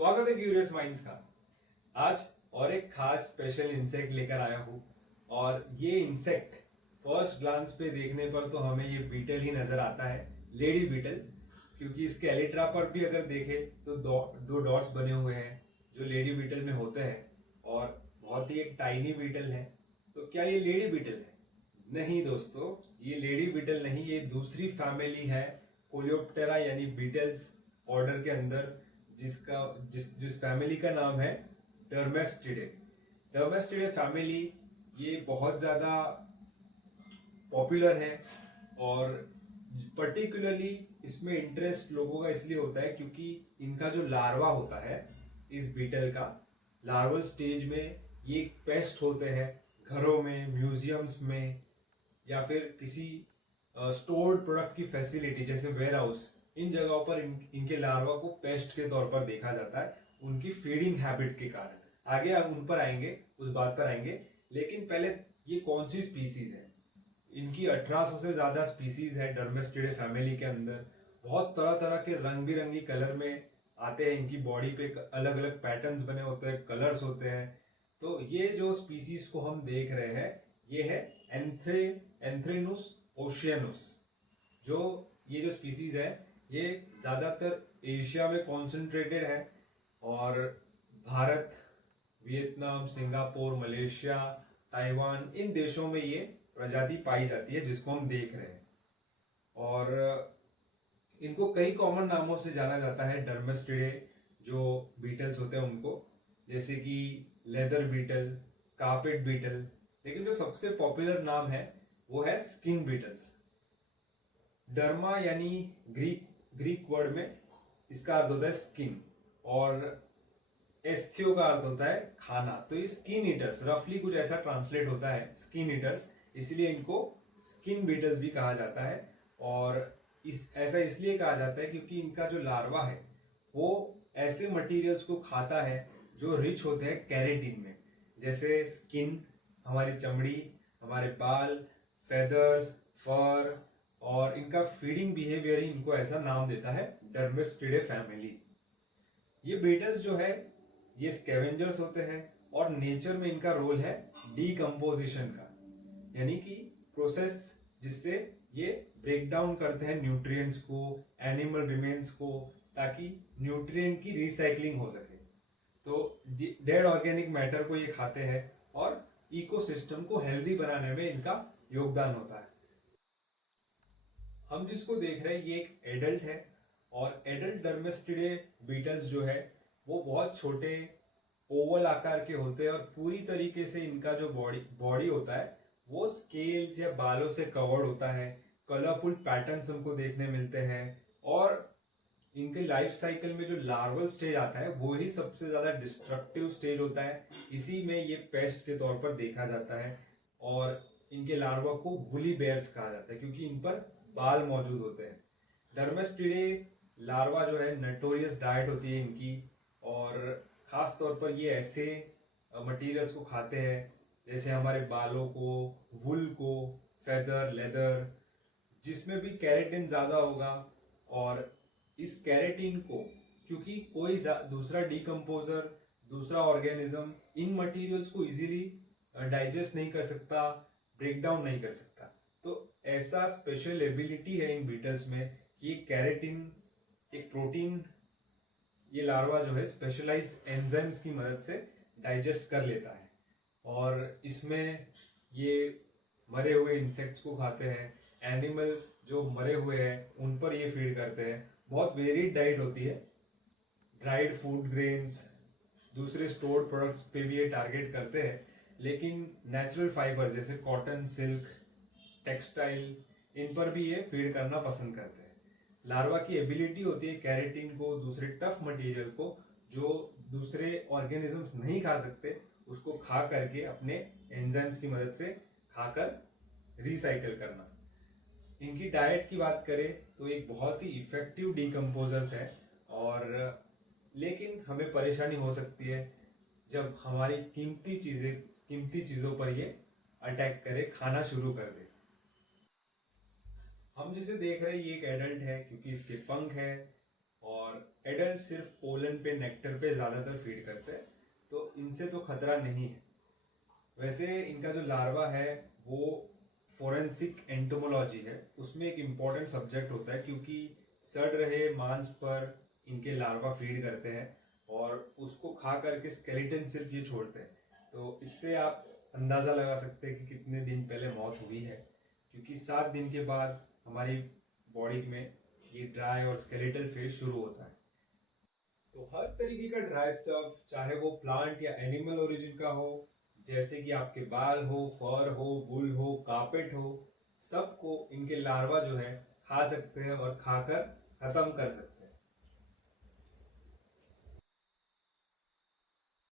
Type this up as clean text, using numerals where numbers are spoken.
स्वागत है curious minds का। आज और एक खास स्पेशल इंसेक्ट लेकर आया हूँ और ये इंसेक्ट फर्स्ट ग्लांस पे देखने पर तो हमें ये बीटल ही नजर आता है, लेडी बीटल। क्योंकि इसके एलिट्रा पर भी अगर देखें तो दो डॉट्स बने हुए हैं जो लेडी बीटल में होते हैं और बहुत ही एक टाइनी बीटल है। तो क्या ये लेडी बीटल है? नहीं दोस्तों, ये लेडी बीटल नहीं, ये दूसरी फैमिली है कोलियोप्टेरा यानी बीटल्स ऑर्डर के अंदर, जिस फैमिली का नाम है डर्मेस्टिडे। डर्मेस्टिडे फैमिली ये बहुत ज़्यादा पॉपुलर है और पर्टिकुलरली इसमें इंटरेस्ट लोगों का इसलिए होता है क्योंकि इनका जो लार्वा होता है, इस बीटल का लार्वल स्टेज में ये पेस्ट होते हैं घरों में, म्यूजियम्स में या फिर किसी स्टोर्ड प्रोडक्ट की फैसिलिटी जैसे वेयर हाउस, इन जगहों पर इनके लार्वा को पेस्ट के तौर पर देखा जाता है उनकी फीडिंग हैबिट के कारण। आगे हम उन पर आएंगे, उस बात पर आएंगे, लेकिन पहले ये कौन सी स्पीसीज है। इनकी 1800 से ज्यादा स्पीसीज है डर्मेस्टिडे फैमिली के अंदर। बहुत तरह तरह के रंग बिरंगी कलर में आते हैं, इनकी बॉडी पे अलग अलग पैटर्न्स बने होते हैं, कलर्स होते हैं। तो ये जो स्पीसीज को हम देख रहे हैं ये है एंथ्रेनुस ओशियानुस। ये जो स्पीसीज है ये ज्यादातर एशिया में कॉन्सेंट्रेटेड है और Bharat, Vietnam, Singapore, Malaysia, Taiwan, इन देशों में ये प्रजाति पाई जाती है जिसको हम देख रहे हैं। और इनको कई कॉमन नामों से जाना जाता है डर्मेस्टिडे जो बीटल्स होते हैं उनको, जैसे कि लेदर बीटल, कार्पेट बीटल, लेकिन जो सबसे पॉपुलर नाम है वो है स्किन बीटल्स। डर्मा यानी ग्रीक वर्ड में इसका अर्थ होता है स्किन और एस्थ्यो का अर्थ होता है खाना। तो ये स्किन ईटर्स, रफली कुछ ऐसा ट्रांसलेट होता है स्किन ईटर्स, इसलिए इनको स्किन बीटल्स भी कहा जाता है। और ऐसा इसलिए कहा जाता है क्योंकि इनका जो लार्वा है वो ऐसे मटेरियल्स को खाता है जो रिच होते हैं कैरेटीन में, जैसे स्किन, हमारी चमड़ी, हमारे बाल, फेदर्स, फर, और इनका फीडिंग बिहेवियर ही इनको ऐसा नाम देता है डर्मेस्टिडे फैमिली। ये बीटल्स जो है ये स्कैवेंजर्स होते हैं और नेचर में इनका रोल है डीकम्पोजिशन का, यानी कि प्रोसेस जिससे ये ब्रेक डाउन करते हैं न्यूट्रिएंट्स को, एनिमल रिमेन्स को, ताकि न्यूट्रिएंट की रिसाइकलिंग हो सके। तो डेड ऑर्गेनिक मैटर को ये खाते हैं और इकोसिस्टम को हेल्दी बनाने में इनका योगदान होता है। हम जिसको देख रहे हैं ये एक एडल्ट है और एडल्ट डर्मेस्टिडे बीटल्स जो है वो बहुत छोटे ओवल आकार के होते हैं और पूरी तरीके से इनका जो बॉडी होता है वो स्केल्स या बालों से कवर्ड होता है। कलरफुल पैटर्न्स हमको देखने मिलते हैं और इनके लाइफ साइकिल में जो लार्वल स्टेज आता है वो ही सबसे ज्यादा डिस्ट्रक्टिव स्टेज होता है। इसी में ये पेस्ट के तौर पर देखा जाता है और इनके लार्वा को वुली बेयर्स कहा जाता है क्योंकि इन पर बाल मौजूद होते हैं। डर्मेस्टिडे लार्वा जो है नटोरियस डाइट होती है इनकी और खास तौर पर ये ऐसे मटेरियल्स को खाते हैं जैसे हमारे बालों को, वुल को, फेदर, लेदर, जिसमें भी कैरेटिन ज़्यादा होगा। और इस कैरेटिन को क्योंकि कोई दूसरा डीकम्पोजर, दूसरा ऑर्गेनिज्म इन मटेरियल्स को इजीली डाइजेस्ट नहीं कर सकता, ब्रेक डाउन नहीं कर सकता, तो ऐसा स्पेशल एबिलिटी है इन बीटल्स में कि कैरेटिन एक प्रोटीन ये लार्वा जो है स्पेशलाइज्ड एंजाइम्स की मदद से डाइजेस्ट कर लेता है और इसमें ये मरे हुए इंसेक्ट्स को खाते हैं, एनिमल जो मरे हुए हैं उन पर ये फीड करते हैं। बहुत वेरिड डाइट होती है, ड्राइड फूड ग्रेन्स, दूसरे स्टोर्ड प्रोडक्ट्स पे भी ये टारगेट करते हैं, लेकिन नेचुरल फाइबर जैसे कॉटन, सिल्क, टेक्सटाइल, इन पर भी ये फीड करना पसंद करते हैं। लार्वा की एबिलिटी होती है कैरेटिन को, दूसरे टफ मटेरियल को जो दूसरे ऑर्गेनिजम्स नहीं खा सकते, उसको खा करके अपने एंजाइम्स की मदद से खाकर रिसाइकल करना। इनकी डाइट की बात करें तो एक बहुत ही इफेक्टिव डीकम्पोजर्स है और लेकिन हमें परेशानी हो सकती है जब हमारी कीमती चीज़ों पर ये अटैक करे, खाना शुरू कर दे। हम जिसे देख रहे हैं ये एक एडल्ट है क्योंकि इसके पंख है, और एडल्ट सिर्फ पोलन पे, नेक्टर पे ज़्यादातर फीड करते हैं, तो इनसे तो खतरा नहीं है। वैसे इनका जो लार्वा है वो फोरेंसिक एंटोमोलॉजी है, उसमें एक इम्पॉर्टेंट सब्जेक्ट होता है, क्योंकि सड़ रहे मांस पर इनके लार्वा फीड करते हैं और उसको खा करके स्केलेटन सिर्फ ये छोड़ते हैं। तो इससे आप अंदाज़ा लगा सकते हैं कि कितने दिन पहले मौत हुई है, क्योंकि 7 दिन के बाद हमारी बॉडी में ये ड्राई और स्केलेटल फेज शुरू होता है। तो हर तरीके का ड्राई स्टफ, चाहे वो प्लांट या एनिमल ओरिजिन का हो, जैसे कि आपके बाल हो, फर हो, वुल हो, कार्पेट हो, सबको इनके लार्वा जो है खा सकते हैं और खाकर खत्म कर सकते हैं।